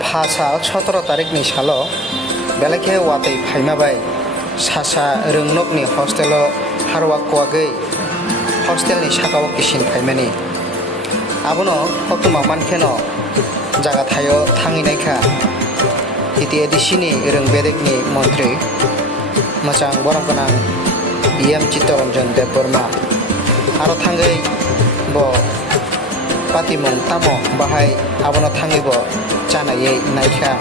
Pasal 17 tarik ni salo belakhe watei phaima bai Sasa röngnok ni hostelo harwa kuwagei hostel ni sakao kisin phaimani abono hokuma mankheno jaga thayo Thangwi Naikha titi edisini röngbedek ni montri mochang borok ganang Chitta Ranjan Debbarma aro thangei bo patimung tamo bahai abono thangui bo chanayei Naikha